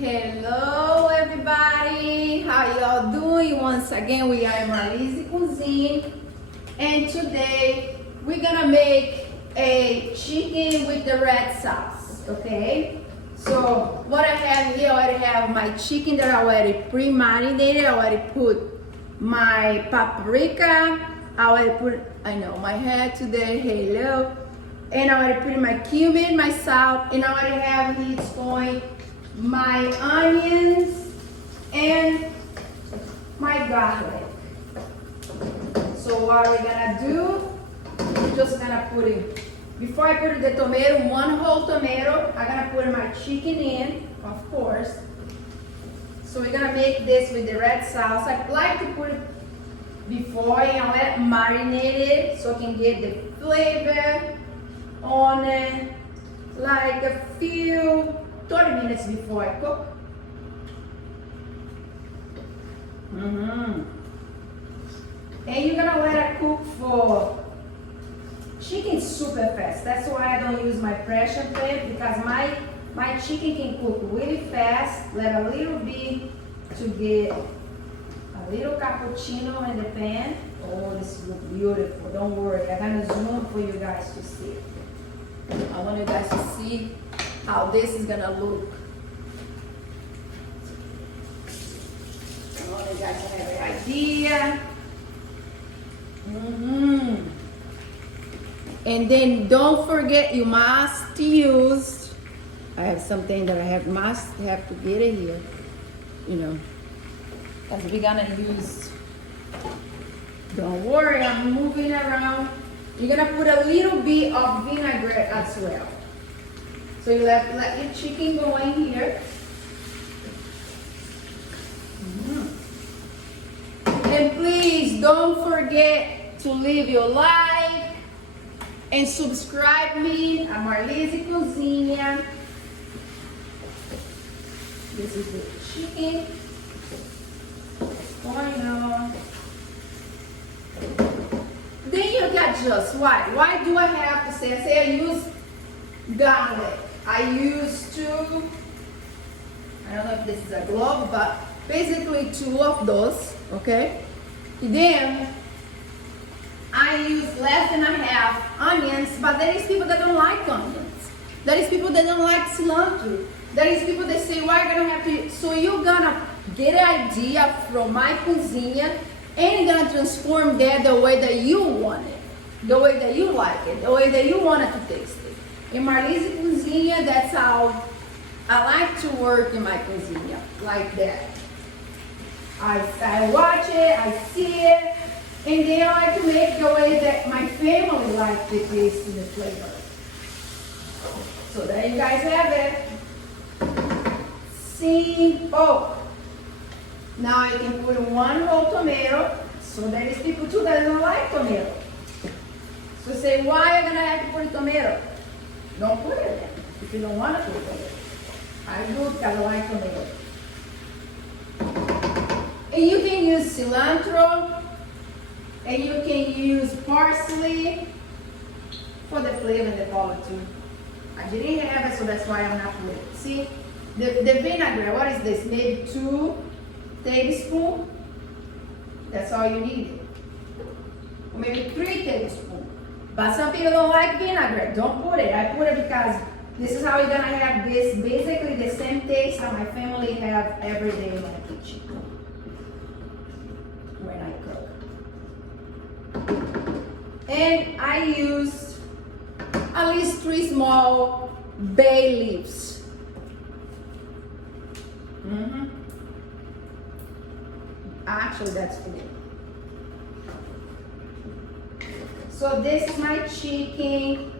Hello everybody, how y'all doing? Once again, we are Marlise Cuisine, and today we're gonna make a chicken with the red sauce, okay? So what I have here, I already have my chicken that I already pre-marinated. I already put my paprika, I already put, I know my hair today, hello. And I already put my cumin, my salt, and I already have here going my onions and my garlic. So what we're gonna do, we're just gonna put it, before I put the tomato, one whole tomato, I'm gonna put my chicken in, of course. So we're gonna make this with the red sauce. I like to put it before and let it marinate it so I can get the flavor on it, like a few 30 minutes before I cook. And you're gonna let it cook for chicken super fast. That's why I don't use my pressure pan, because my chicken can cook really fast. Let a little bit to get a little cappuccino in the pan. Oh, this looks beautiful. Don't worry, I'm gonna zoom for you guys to see. I want you guys to see how this is gonna look. I want you guys to have an idea. And then don't forget, you must use, I have something that I must have to get it here, you know, because we're gonna use, don't worry, I'm moving around. You're gonna put a little bit of vinaigrette as well. So you let your chicken go in here. And please don't forget to leave your like and subscribe me at Marlise Cuisine. This is the chicken. Going on. Then you got just why? Why do I have to say I use garlic? I used to, I don't know if this is a glove, but basically 2 of those, okay? Then I use less than a half onions, but there is people that don't like onions. There is people that don't like cilantro. There is people that say, why are you gonna have to, so you're gonna get an idea from my cuisine, and you're gonna transform that the way that you want it, the way that you like it, the way that you want it to taste it. In Marlise Cuisine, that's how I like to work in my cuisine, like that. I watch it, I see it, and then I like to make the way that my family likes the taste and the flavor. So there you guys have it. Simple. Now you can put 1 whole tomato. So there is people too that don't like tomato. So say, why are you gonna have to put a tomato? Don't put it in if you don't want to put it. I do because I like tomato. And you can use cilantro, and you can use parsley for the flavor and the color too. I didn't have it, so that's why I'm not putting it. See, the vinaigrette, what is this? Maybe 2 tablespoons. That's all you need. Or maybe 3 tablespoons. But some people don't like vinaigrette. Don't put it. I put it because this is how you're gonna have this, basically the same taste that my family have every day when I cook chicken. When I cook. And I used at least 3 small bay leaves. Actually, that's 4. So this is my chicken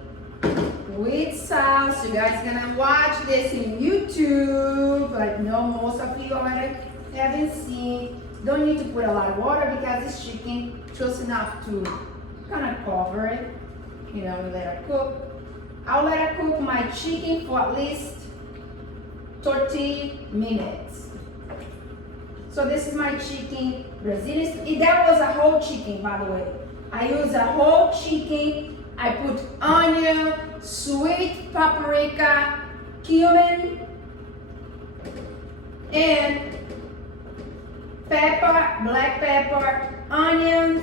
with sauce. You guys gonna watch this in YouTube. I know most of you already haven't seen. Don't need to put a lot of water because this chicken just enough to kind of cover it. You know, let it cook. I'll let it cook my chicken for at least 30 minutes. So this is my chicken, Brazilian. That was a whole chicken, by the way. I use a whole chicken. I put onion, sweet paprika, cumin, and pepper, black pepper, onions,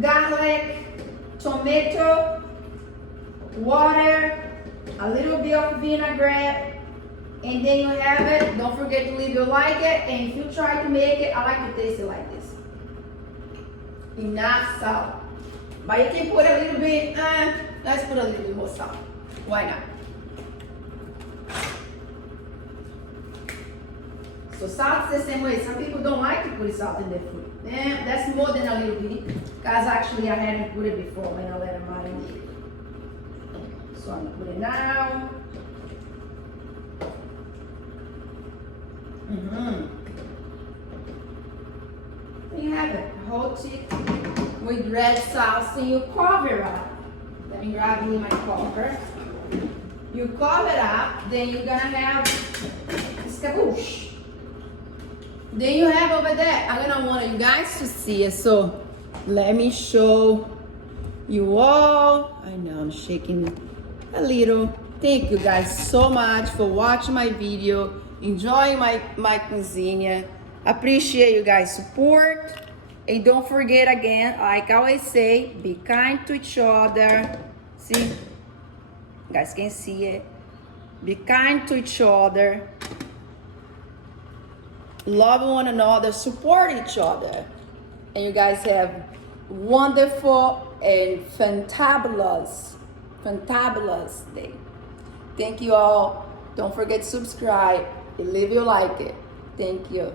garlic, tomato, water, a little bit of vinaigrette, and then you have it. Don't forget to leave your like it, and if you try to make it, I like to taste it like this. Enough salt. But you can put a little bit, let's put a little bit more salt. Why not? So salt's the same way. Some people don't like to put salt in their food. That's more than a little bit. Because actually I hadn't put it before when I let it marinate. So I'm gonna put it now. You have it, whole chicken with red sauce, and you cover up. Let me grab me my cover. You cover up, then you're gonna have escabouche. Then you have over there, I'm gonna want you guys to see it, so let me show you all. I know I'm shaking a little. Thank you guys so much for watching my video, enjoying my cuisine. Appreciate you guys' support. And don't forget again, like I always say, be kind to each other. See? You guys can see it. Be kind to each other. Love one another, support each other. And you guys have wonderful and fantabulous day. Thank you all. Don't forget to subscribe and leave your like it. Thank you.